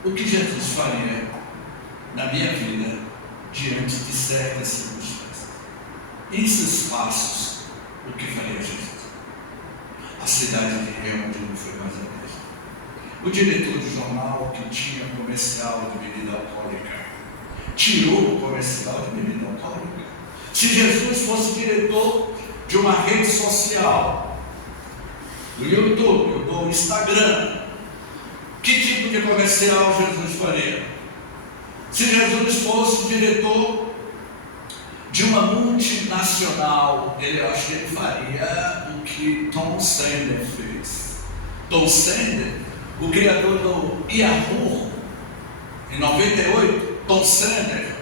o que Jesus faria na minha vida diante de certas circunstâncias. Em seus passos, o que faria Jesus? A cidade de Realmente não foi mais a mesma. O diretor do jornal, que tinha comercial de bebida alcoólica, tirou o comercial de bebida alcoólica. Se Jesus fosse diretor de uma rede social, do YouTube, do Instagram, que tipo de comercial Jesus faria? Se Jesus fosse diretor de uma multinacional, eu acho que ele faria o que Tom Sanders fez. Tom Sanders, o criador do Yahoo, em 98, Tom Sanders,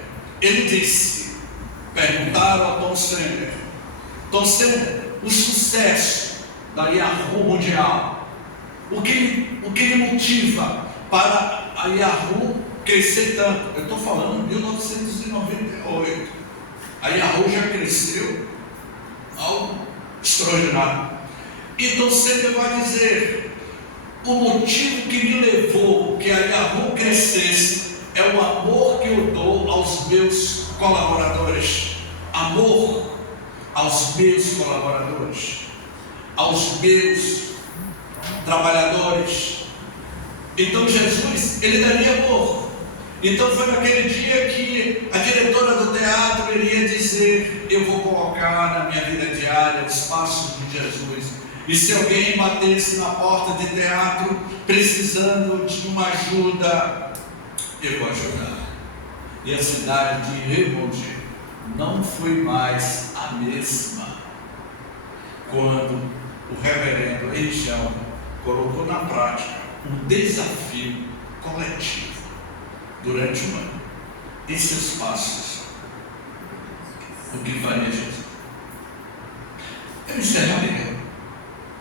ele disse: Perguntaram a Tom Sender: Tom Sender, o sucesso da Yahoo mundial, o que lhe motiva para a Yahoo crescer tanto? Eu estou falando de 1998. A Yahoo já cresceu algo extraordinário. Então Sender vai dizer: o motivo que me levou que a Yahoo crescesse é o amor que eu dou aos meus colaboradores. Amor aos meus colaboradores, aos meus trabalhadores. Então Jesus, ele daria amor. Então foi naquele dia que a diretora do teatro iria dizer: eu vou colocar na minha vida diária os passos de Jesus. E se alguém batesse na porta de teatro precisando de uma ajuda, eu vou ajudar. E a cidade de Rebonde não foi mais a mesma quando o reverendo Eichel colocou na prática um desafio coletivo durante um ano. Em seus passos, o que faria Jesus? Eu encerraria,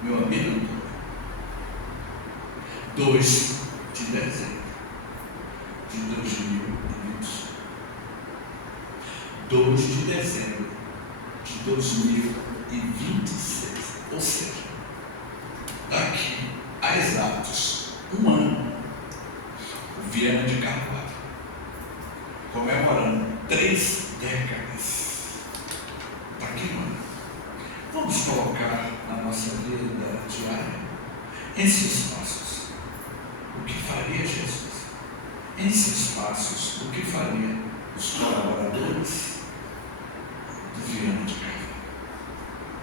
meu amigo, 2 de dezembro de 2020. 2 de dezembro de 2026. Ou seja, daqui a exatos um ano, o Viana de Carvalho, comemorando 3 décadas. Daqui um ano, vamos colocar na nossa vida diária, em seus passos, o que faria Jesus? Em seus passos, o que faria os colaboradores do Viana de Carvalho?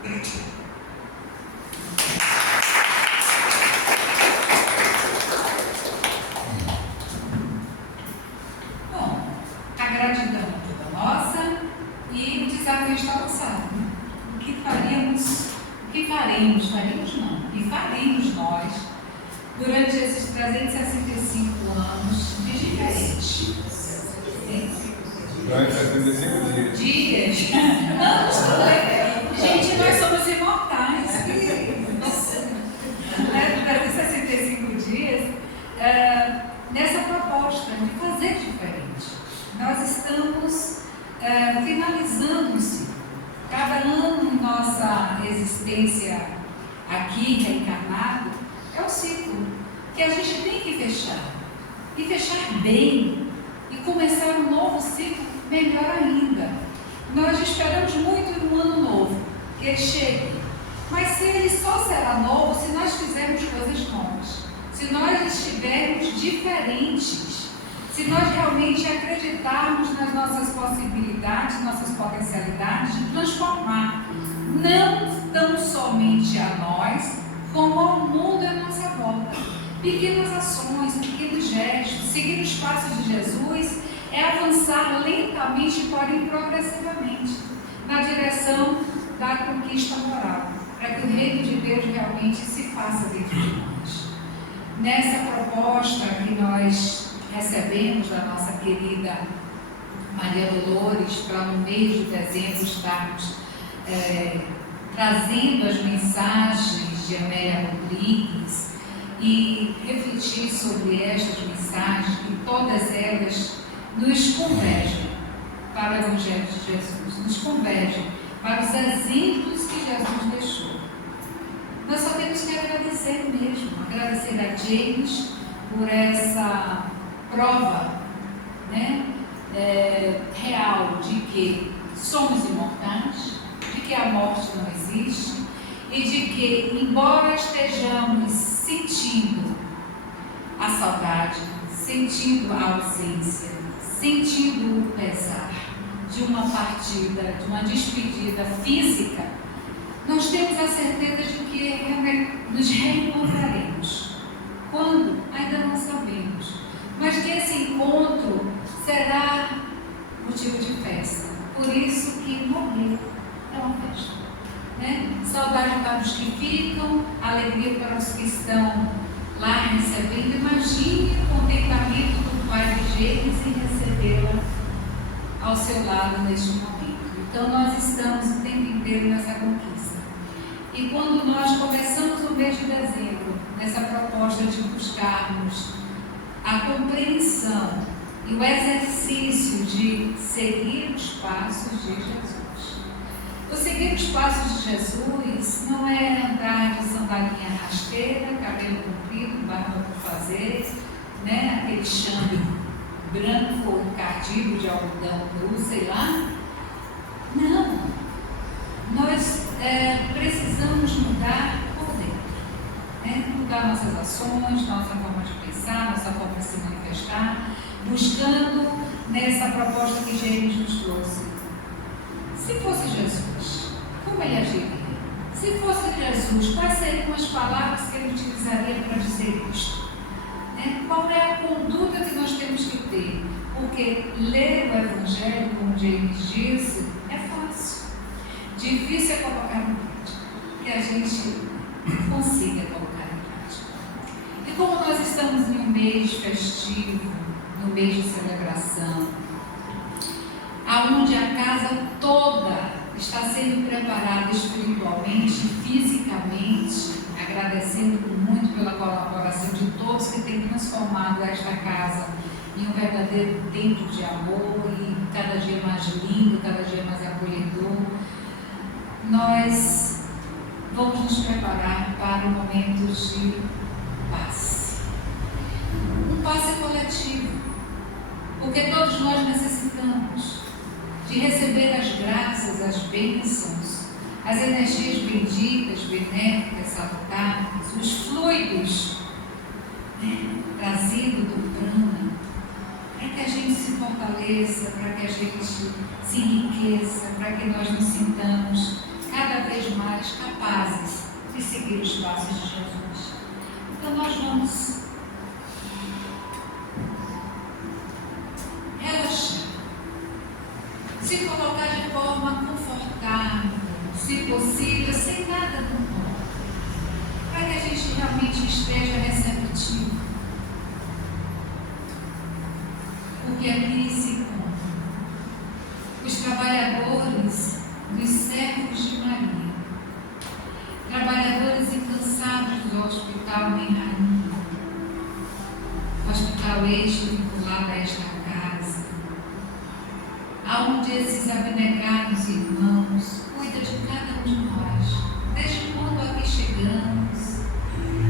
Gratidão. Bom, a gratidão é toda nossa e o desafio está lançado. O que faremos não, o que faremos nós durante esses 365 anos de diferente? Durante 75 dias. Anos também. Gente, nós somos imortais. 365 dias nessa proposta de fazer diferente. Nós estamos finalizando um ciclo. Cada ano em nossa existência aqui, reencarnado, é um ciclo que a gente tem que fechar. E fechar bem. E começar um novo ciclo melhor ainda. Nós esperamos muito no ano novo, que ele chegue. Mas se ele só será novo se nós fizermos coisas novas. Se nós estivermos diferentes. Se nós realmente acreditarmos nas nossas possibilidades, nossas potencialidades de transformar, não tão somente a nós, como ao mundo à nossa volta. Pequenas ações, pequenos gestos, seguir os passos de Jesus é avançar lentamente, porém progressivamente, na direção da conquista moral, para que o reino de Deus realmente se faça dentro de nós. Nessa proposta que nós recebemos da nossa querida Maria Dolores, para no mês de dezembro estarmos trazendo as mensagens de Amélia Rodrigues e refletir sobre estas mensagens, que todas elas nos convergem para o Evangelho de Jesus, nos convergem para os exemplos que Jesus deixou. Nós só temos que agradecer mesmo, agradecer a James por essa prova, real de que somos imortais, de que a morte não existe e de que, embora estejamos sentindo a saudade, sentindo a ausência, sentindo o pesar de uma partida, de uma despedida física, nós temos a certeza de que nos reencontraremos. Quando? Ainda não sabemos. Mas que esse encontro será motivo de festa. Por isso que morrer é uma festa. Saudade para os que ficam, alegria para os que estão lá recebendo. Imagine o contentamento do pai de James em recebê-la ao seu lado neste momento. Então nós estamos o tempo inteiro nessa conquista. E quando nós começamos o mês de dezembro, nessa proposta de buscarmos a compreensão e o exercício de seguir os passos de Jesus. O seguir os passos de Jesus não é andar de sandalinha rasteira, cabelo comprido, barba por fazer, né? Aquele chame branco ou encardido de algodão cru, sei lá. Não. Nós precisamos mudar por dentro, né? Mudar nossas ações, nossa forma de pensar, nossa forma de se manifestar, buscando nessa proposta que Jesus nos trouxe. Se fosse Jesus, como ele agiria? Se fosse Jesus, quais seriam as palavras que ele utilizaria para dizer isto? Né? Qual é a conduta que nós temos que ter? Porque ler o Evangelho, como James disse, é fácil. Difícil é colocar em prática, que a gente consiga colocar em prática. E como nós estamos em um mês festivo, no mês de celebração, aonde a casa toda está sendo preparada espiritualmente, fisicamente, agradecendo muito pela colaboração de todos que têm transformado esta casa em um verdadeiro templo de amor e cada dia mais lindo, cada dia mais acolhedor. Nós vamos nos preparar para momentos de paz. Um passe coletivo, porque todos nós necessitamos de receber as graças, as bênçãos, as energias benditas, benéficas, salutares, os fluidos, né, trazidos do prana, para que a gente se fortaleça, para que a gente se enriqueça, para que nós nos sintamos cada vez mais capazes de seguir os passos de Jesus. Então nós vamos relaxar, se colocar de forma confortável, se possível, sem nada do mundo, para que a gente realmente esteja receptivo. Porque aqui se encontram os trabalhadores dos servos de Maria, trabalhadores incansados do Hospital Mãe Rainha, hospital este vinculado a esta casa, aonde esses abnegados irmãos cuidam de cada um de nós, desde quando aqui chegamos,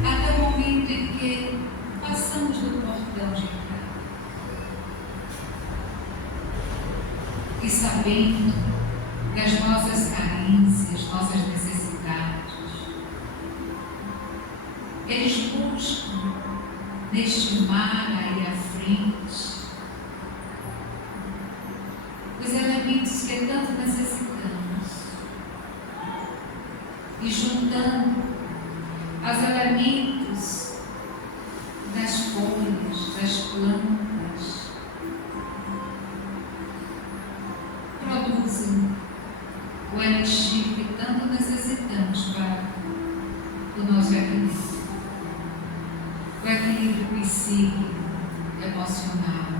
até o momento em que passamos do portão de casa. E sabendo das nossas carências, nossas necessidades, eles buscam neste mar aí à frente os elementos que tanto necessitamos e juntando os elementos das folhas, das plantas, produzem o elixir que tanto necessitamos para o nosso equilíbrio. O equilíbrio psíquico, emocional,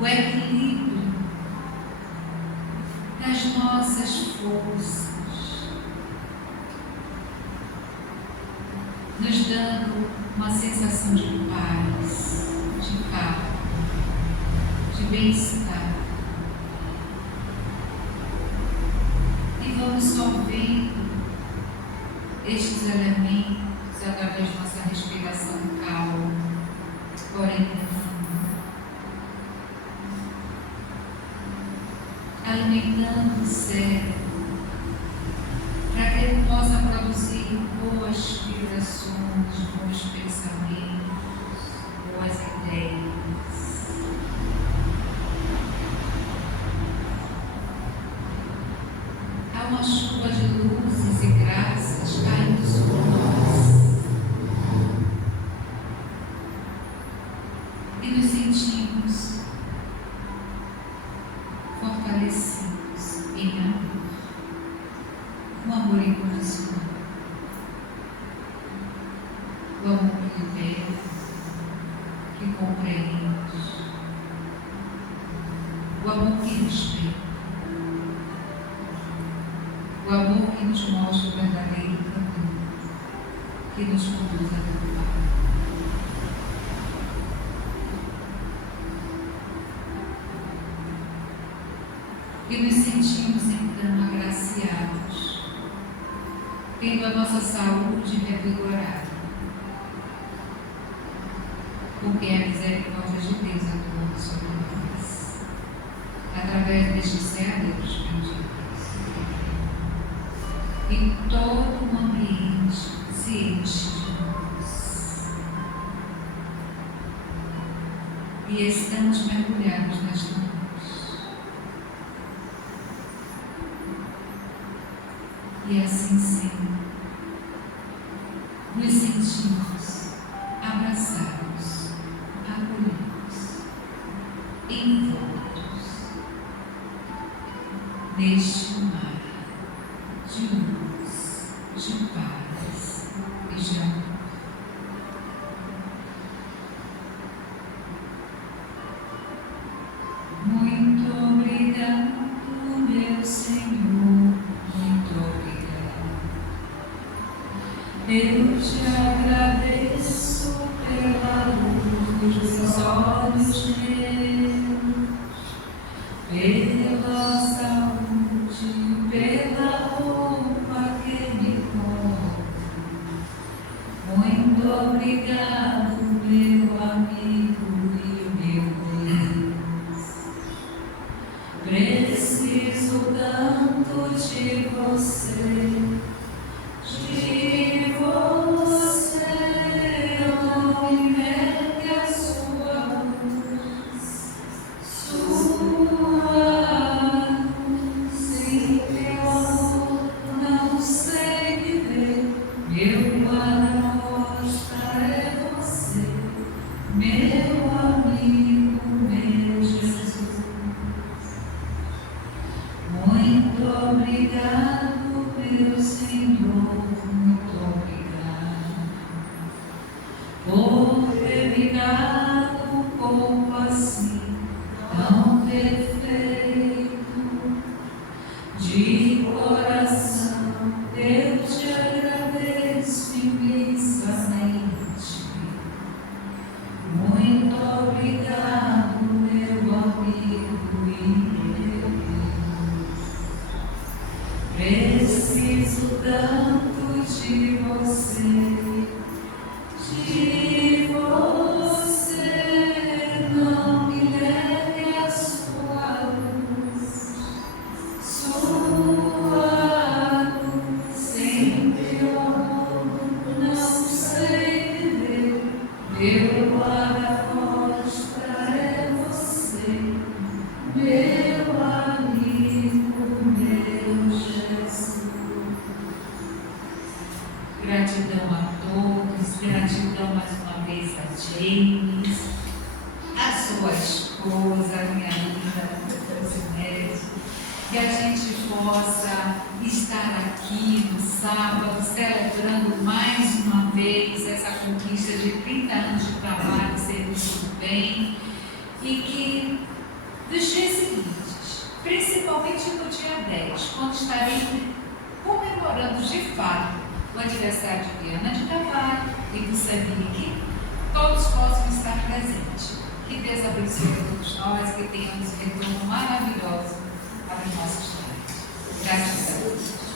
o equilíbrio das nossas forças, nos dando uma sensação de paz, de calma, de bem-estar. E vamos solvendo estes elementos através de nossa respiração calma, porém profunda, alimentando o cérebro para que ele possa produzir boas vibrações, bons pensamentos, boas ideias. Há uma chuva de luzes e graças caindo sobre nós e nos sentimos fortalecidos em amor, um amor incondicional, o amor que libera, que compreende, o amor que respeita, que nos mostra o verdadeiro caminho, que nos conduz a Deus. E nos sentimos então agraciados, tendo a nossa saúde revigorada, porque a misericórdia de Deus atua sobre nós, através destes ceareiros benditos. E todo o ambiente se enche de luz. E estamos mergulhados nesta luz. E assim sendo, nos sentimos abraçados, acolhidos, envoltos neste mar de luz, de paz e de amor. Muito obrigado, meu Senhor, muito obrigado. Eu te agradeço pela luz dos olhos meus, pela saúde, pela roupa que me cobre. Muito obrigado, meu amigo e meu Deus. Preciso tanto de você. Obrigado, meu Senhor, muito obrigado por ter me dado um corpo assim tão perfeito. De coração eu te agradeço imensamente. Muito obrigado, meu amigo e meu Deus. Preciso tanto de você, não me leve a sua luz, sempre eu não sei viver, meu guarda-costa é você, meu amigo, meu Jesus. Gratidão a todos, gratidão mais uma vez a James, a sua esposa, a minha linda Rosinete, que a gente possa estar aqui no sábado celebrando mais uma vez essa conquista de 30 anos de trabalho, serviço do bem, e que nos dias seguintes, principalmente no dia 10, quando estarei comemorando de fato o aniversário de Viana de Carvalho e do Samir, todos possam estar presentes. Que Deus abençoe a todos nós, que tenhamos um retorno maravilhoso para os nossos lares. Graças a Deus.